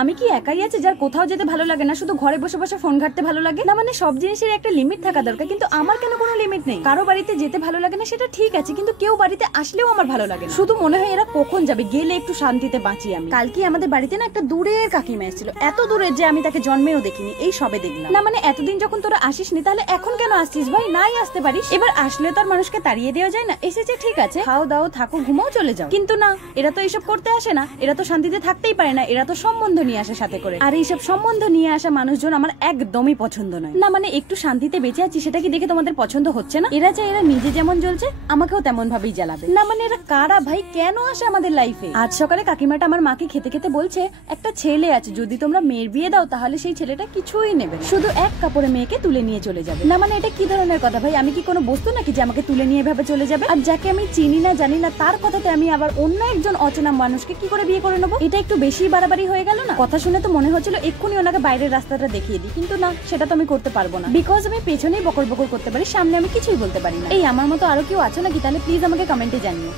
আমি কি একাই আছি যার কোথাও যেতে ভালো লাগে না, শুধু ঘরে বসে বসে ফোন ঘাটতে ভালো লাগে? না মানে সব জিনিসের একটা লিমিট থাকা দরকার, কিন্তু আমার কেন কোনো লিমিট নেই? কারো বাড়িতে যেতে ভালো লাগে না সেটা ঠিক আছে, কিন্তু কেউ বাড়িতে আসলেও আমার ভালো লাগে না। শুধু মনে হয় এরা কখন যাবে, গেলে একটু শান্তিতে বাঁচি আমি। কালকে আমাদের বাড়িতে না একটা দূরের কাকিমা এসেছিল, এত দূরের যে আমি তাকে জন্মেও দেখিনি, এই সবে দেখলাম। না মানে এতদিন যখন তোরা আসিসনি তাহলে এখন কেন আসছিস ভাই? নাই আসতে পারিস? এবার আসলে তো আর মানুষকে তাড়িয়ে দেওয়া যায় না। এসেছে ঠিক আছে, খাও দাও থাকো ঘুমাও চলে যাও, কিন্তু না, এরা তো এইসব করতে আসে না, এরা তো শান্তিতে থাকতেই পারে না, এরা তো সম্বন্ধ নিয়ে আসে সাথে করে। আর এইসব সম্বন্ধ নিয়ে আসা মানুষজন আমার একদমই পছন্দ নয়। না মানে একটু শান্তিতে বেঁচে আছি সেটা কি দেখে তোমাদের পছন্দ হচ্ছে না? এরা চাই এরা নিজে যেমন জ্বলছে আমাকেও তেমন ভাবেই জ্বালাবে। না মানে এরা কারা ভাই, কেন আসে আমাদের লাইফে? আজ সকালে কাকিমাটা আমার মাকে খেতে খেতে বলছে একটা ছেলে আছে, যদি তোমরা মেয়ের বিয়ে দাও তাহলে সেই ছেলেটা কিছুই নেবে না, শুধু এক কাপড়ে মেয়েকে তুলে নিয়ে চলে যাবে। না মানে এটা কি ধরনের কথা ভাই? আমি কি কোনো বস্তু নাকি যে আমাকে তুলে নিয়ে ভাবে চলে যাবে? আর যাকে আমি চিনি না জানি না তার কথাতে আমি আবার অন্য একজন অচেনা মানুষকে কি করে বিয়ে করে নেবো? এটা একটু বেশি বাড়াবাড়ি হয়ে গেল না? কথা শুনে তো মনে হচ্ছিল এক্ষুনি ওনাকে বাইরের রাস্তাটা দেখিয়ে দিই, কিন্তু না, সেটা তো আমি করতে পারবো না, বিকজ আমি পেছনেই বকর বকর করতে পারি, সামনে আমি কিছুই বলতে পারি না। এই আমার মতো আরো কেউ আছো নাকি? তাহলে প্লিজ আমাকে কমেন্টে জানিও।